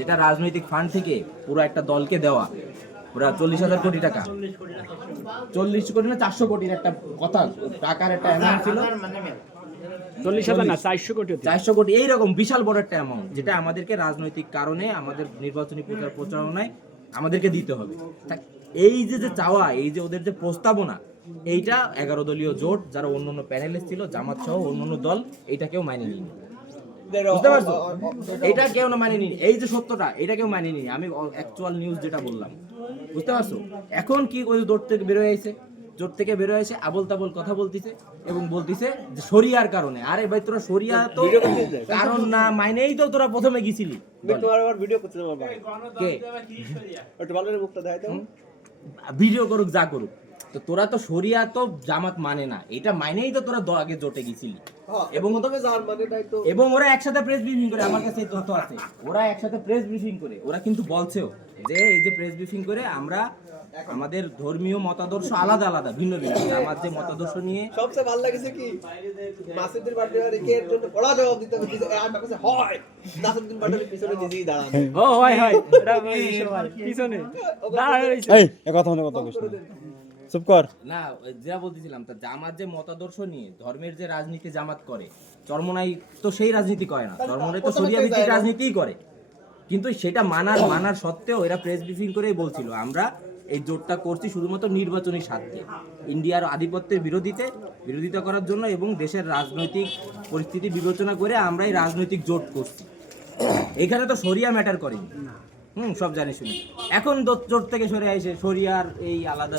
যেটা রাজনৈতিক ফান্ড থেকে পুরো একটা দলকে দেওয়া পুরো 40,000 কোটি টাকা, 40 কোটি না 400 কোটির একটা কথা, টাকার একটা অ্যামাউন্ট ছিল। 40,000 না 400 কোটি হতো। 400 কোটি এইরকম বিশাল বড় একটা অ্যামাউন্ট, যেটা আমাদেরকে রাজনৈতিক কারণে আমাদের নির্বাচনী প্রচারণায় আমাদেরকে দিতে হবে। এই যে চাওয়া, এই যে ওদের যে প্রস্তাবনা, এইটা 11 দলীয় জোট যারা অন্যান্য প্যানেলে ছিল, জামাত সহ অন্যান্য দল, এইটাকেও মাইনে নিই। বুঝতে পারছো? এটা কেউ না মানেনি, এই যে সত্যটা এটা কেউ মানেনি। আমি অ্যাকচুয়াল নিউজ যেটা বললাম, বুঝতে পারছো? এখন কি ওই জোট থেকে বেরোয় আইছে, জোট থেকে বেরোয় এসে আবল তাবল কথা বলতিছে এবং বলতিছে যে শরিয়ার কারণে। আরে ভাই তোরা শরিয়া তো কারণ না মাইনেই তো তোরা প্রথমে গিয়েছিলি। কে ভিডিও করুক যা করুক, তো তোরা তো শরিয়া তো জামাত মানে না, এটা মাইনেই তো তোরা আগে জোটে গেছিলি। এবং ওরা একসাথে প্রেস ব্রিফিং করে, আমার কাছে এই তথ্য আছে, ওরা একসাথে প্রেস ব্রিফিং করে, ওরা কিন্তু বলছেও যে এই যে প্রেস ব্রিফিং করে আমরা আমাদের ধর্মীয় মতাদর্শ আলাদা আলাদা, ভিন্ন ভিন্ন। আমার যে মতাদর্শ নিয়ে সবচেয়ে ভালো লাগছে কি মাসুদ্দিন পাটোয়ারি এর জন্য বড় জবাব দিতে হবে, আমার কাছে হয় নাসিরউদ্দিন পাটোয়ারি পিছনে নিজেই দাঁড়ান। ও হয় হয় এটা পিছনে দাঁড়ায় রইছে। এই কথা মনে কথা কইছ চুপ কর না, যেটা বলতেছিলাম, তা জামাত যে মতাদর্শ নিয়ে ধর্মের যে রাজনীতি জামাত করে, চরমনাই তো সেই রাজনীতি করে না, চরমনাই তো শরিয়া ভিত্তিক রাজনীতিই করে। কিন্তু সেটা মানার সত্ত্বেও এরা প্রেস ব্রিফিং করেই বলছিল আমরা এই জোটটা করছি শুধুমাত্র নির্বাচনী স্বার্থে, ইন্ডিয়ার আধিপত্যের বিরোধিতা করার জন্য এবং দেশের রাজনৈতিক পরিস্থিতি বিবেচনা করে আমরা এই রাজনৈতিক জোট করছি। এখানে তো শরিয়া ম্যাটার করেনি। সব জানি শুনি। এখন জোট থেকে সরে আসে শরিয়ার এই আলাদা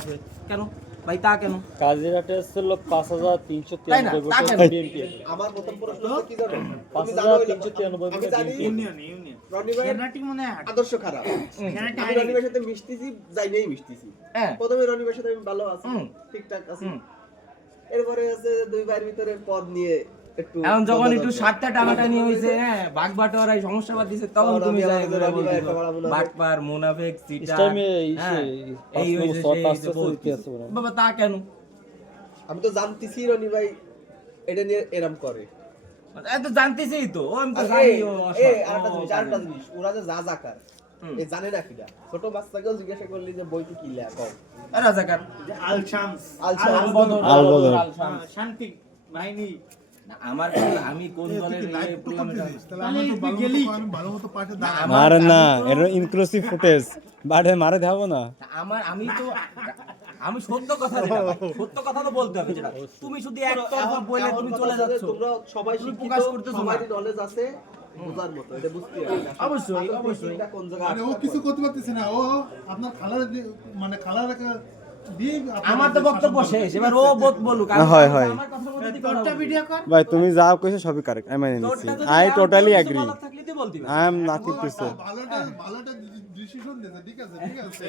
কেন ভাই? তা কেন? কাজিরাটে ছিল 5393 ভোটে বিএনপি। আমার প্রথম প্রশ্ন কি জানো? 5393 ভোটে আমি জানি রনি ভাই আদর্শ খারাপ। আমি রনি ভাইয়ের সাথে মিশতেছি, যাই নেই মিশতেছি। প্রথমে রনি ভাইয়ের সাথে আমি ভালো আছি, ঠিকঠাক আছি। এরপরে আছে দুই ভাইয়ের ভিতরে পদ নিয়ে একটু, এখন যখন একটু সাতটা টানাটানি হইছে, হ্যাঁ বাগ বাটোয়ারাই সমস্যা বাদ দিছে, তখন তুমি যাই করে বলছো বাটপার মুনাফিক চিটার, এই হইছে বাবা। তা কেন? আমি তো জানতেছি রনি ভাই এটা নিয়ে এরম করে, এত জানতেছি তো, আমি তো জানি ও আরেকটা জিনিস ওরা যে রাজাকার এ জানে না কিনা। ছোট বাচ্চাকেও জিজ্ঞাসা করলি যে বইটি কি লেখা রাজাকার, আল শামস আল বদর শান্তি বাহিনী। আমার আমি কোন দলের মারে না, এর ইনক্লুসিভ ফুটেজ বাড়ে মারে দেব না। আমি সত্য কথা যেটা, সত্য কথা তো বলতে হবে। যেটা তুমি শুধু একতরফা বলে তুমি চলে যাচ্ছ, তোমরা সবাই শিক্ষিত, সবারই নলেজ আছে, বুঝার মতো এটা বুঝতে হবে। অবশ্যই এটা কোন জায়গা মানে ও কিছু করতে পারতেছে না, ও আপনার খালার মানে খালার আমার তো বক্তব্য শেষ, এবার ও বলুক। হয় হয় আমার কথার মধ্যে দি কথা বলবো। ভাই তুমি যা কইছো সবই কারেক্ট, আই মেনে নিচ্ছি, আই টোটালি এগ্রি, থাকলে তুই বলতি I am nothing to say. ভালোটা ডিসিশন দিতে, ঠিক আছে ঠিক আছে।